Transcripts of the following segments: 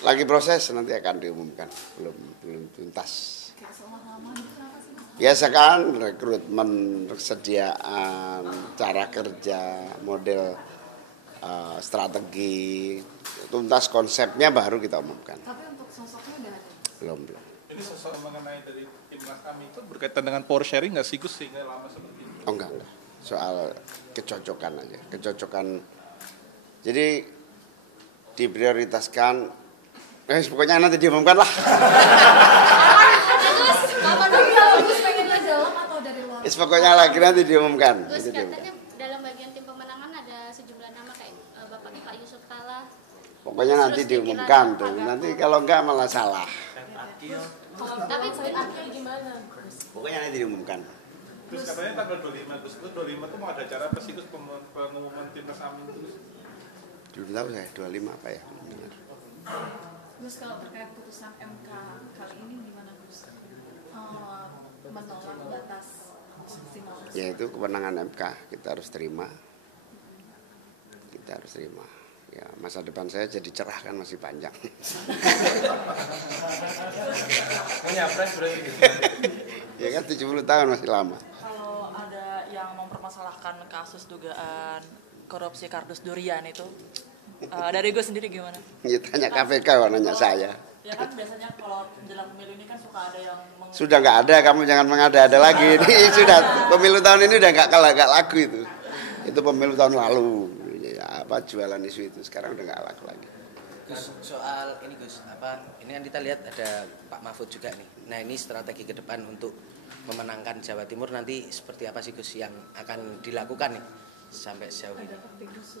Lagi proses, nanti akan diumumkan, belum tuntas. Biasa kan rekrutmen, persediaan, cara kerja, model strategi, tuntas konsepnya baru kita umumkan. Tapi untuk sosoknya udah ada? Belum. Ini sosok mengenai dari timnas kami itu berkaitan dengan power sharing nggak sih Gus sehingga lama seperti ini? Oh enggak. Soal kecocokan aja, kecocokan. Jadi diprioritaskan. Pokoknya nanti diumumkan lah. Kapan Gus pengennya dalam atau dari luar? Pokoknya lagi nanti diumumkan. Gus, katanya dalam bagian tim pemenangan ada sejumlah nama kayak Bapaknya Pak Yusuf Kalla. Pokoknya nanti diumumkan tuh. Nanti kalau enggak malah salah. Tapi gimana? Pokoknya nanti diumumkan. Terus katanya tanggal 25, Gus, 25 tuh mau ada acara apa sih Gus pengumuman timnas Amin itu? Belum tahu saya 25 apa ya. Gus, kalau terkait putusan MK kali ini gimana Gus? Menolak batas maksimal. Ya itu kewenangan MK, kita harus terima. Ya, masa depan saya jadi cerah kan masih panjang. Punya pres berarti gitu. Ya kan 70 tahun masih lama. Kalau ada yang mempermasalahkan kasus dugaan korupsi kardus durian itu, dari gue sendiri gimana? Ya tanya KPK kok nanya saya. Ya kan biasanya kalau menjelang pemilu ini kan suka ada yang Sudah nggak ada, kamu jangan mengada-ada lagi. Ini sudah pemilu tahun ini udah nggak laku itu. Itu pemilu tahun lalu. Ya, apa jualan isu itu sekarang udah nggak laku lagi. Gus, soal ini Gus, ini kan kita lihat ada Pak Mahfud juga nih. Nah ini strategi ke depan untuk memenangkan Jawa Timur nanti seperti apa sih Gus yang akan dilakukan nih sampai sejauh ini?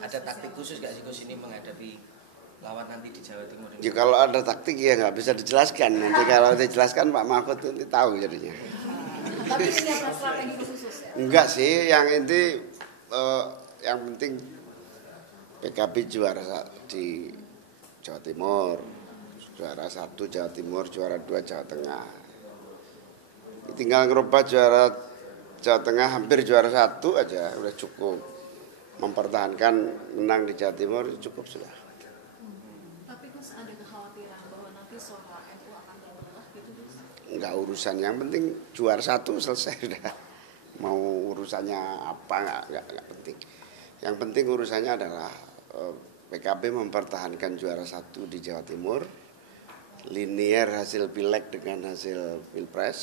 Ada taktik khusus nggak sih Gus ini menghadapi lawan nanti di Jawa Timur ini? Ya kalau ada taktik ya nggak bisa dijelaskan. Nanti kalau dijelaskan Pak Mahfud nanti tahu jadinya. Tapi ini apa strategi khusus ya? Enggak sih, yang penting PKB juara di Jawa Timur, juara 1 Jawa Timur, juara 2 Jawa Tengah. Tinggal ngerubah juara Jawa Tengah hampir juara 1 aja udah cukup. Mempertahankan menang di Jawa Timur cukup sudah. Tapi Gus ada kekhawatiran bahwa nanti suara NU akan terbelah gitu Gus? Enggak urusan, yang penting juara 1 selesai sudah. Mau urusannya apa enggak penting. Yang penting urusannya adalah PKB mempertahankan juara 1 di Jawa Timur, linier hasil pileg dengan hasil pilpres,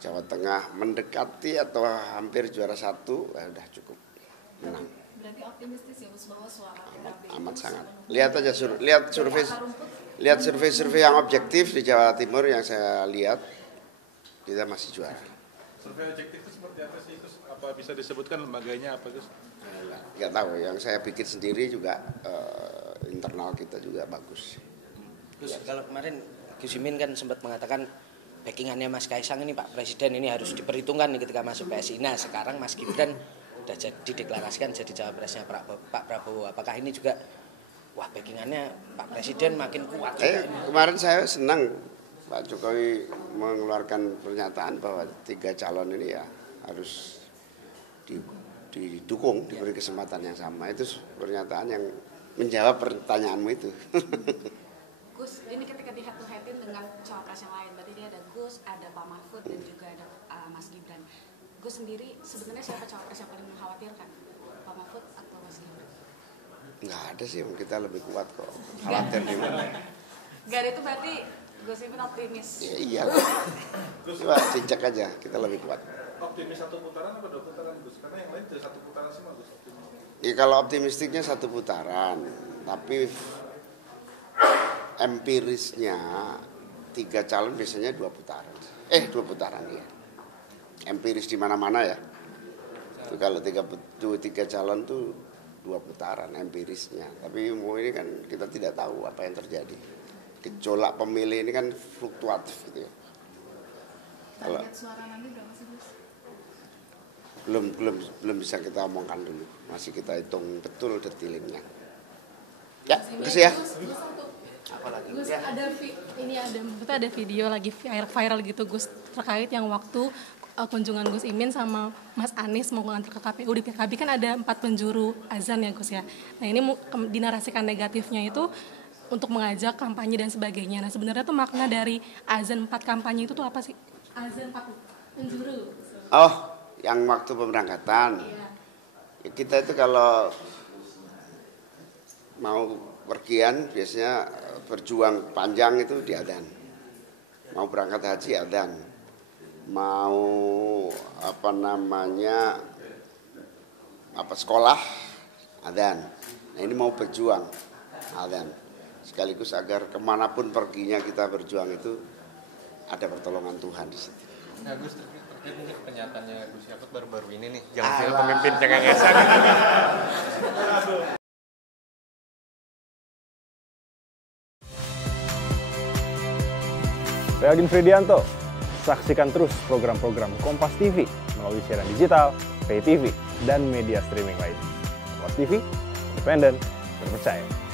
Jawa Tengah mendekati atau hampir juara 1, udah cukup menang. Berarti optimistis ya Gus bahwa suara PKB Amat sangat. Lihat aja lihat survei yang objektif di Jawa Timur yang saya lihat, kita masih juara. Survei objektif itu seperti apa sih Gus? Apa bisa disebutkan lembaganya apa Gus? Nggak tahu, yang saya pikir sendiri juga internal kita juga bagus. Gus, kalau kemarin Gus Imin kan sempat mengatakan backingannya Mas Kaisang ini Pak Presiden ini harus diperhitungkan nih ketika masuk PSI. Nah sekarang Mas Gibran udah dideklarasikan jadi cawapresnya Pak Prabowo. Apakah ini juga wah backingannya Pak Presiden makin kuat? Kemarin saya senang Pak Jokowi mengeluarkan pernyataan bahwa 3 calon ini ya harus didukung, diberi kesempatan yang sama. Itu pernyataan yang menjawab pertanyaanmu itu. Gus, ini ketika di head to headin dengan cawapres yang lain, berarti dia ada Gus, ada Pak Mahfud dan juga ada Mas Gibran. Gus sendiri sebenarnya siapa cawapres yang paling mengkhawatirkan? Pak Mahfud atau Mas Gibran? Nggak ada sih, kita lebih kuat kok. Khawatir di mana? Gak ada, itu berarti Gus Imin optimis. Ya, iya. Coba dicek aja, kita lebih kuat. Optimis 1 putaran apa 2 putaran Gus? Karena yang lain sudah 1 putaran semua Gus. Ya kalau optimistiknya 1 putaran, tapi empirisnya 3 calon biasanya 2 putaran. 2 putaran ya. Empiris di mana-mana ya. Itu kalau 3 calon tuh 2 putaran empirisnya. Tapi ini kan kita tidak tahu apa yang terjadi. Gejolak pemilih ini kan fluktuatif gitu ya. Target suara nanti berapa sih Gus? Belum bisa kita omongkan dulu. Masih kita hitung betul detailnya. Ya, makasih ya. Apalagi Gus, ada video lagi viral gitu Gus terkait yang waktu kunjungan Gus Imin sama Mas Anies mau ngantar ke KPU di PKB kan ada 4 penjuru azan ya Gus ya. Nah ini dinarasikan negatifnya itu untuk mengajak kampanye dan sebagainya. Nah sebenarnya tuh makna dari azan 4 kampanye itu tuh apa sih? Azan 4 penjuru. Oh, yang waktu pemberangkatan. Iya. Ya, kita itu kalau mau pergian biasanya berjuang panjang itu di adzan. Mau berangkat haji adzan. Mau sekolah adzan. Nah ini mau berjuang adzan. Sekaligus agar kemanapun perginya kita berjuang itu ada pertolongan Tuhan di situ. Nah Gus, terkait mungkin pernyataannya Gus Yakut baru-baru ini nih, jangan pilih pemimpin cengengesan. Saya Agin Fridianto. Saksikan terus program-program Kompas TV melalui siaran digital, pay TV, dan media streaming lain. Kompas TV, independen, terpercaya.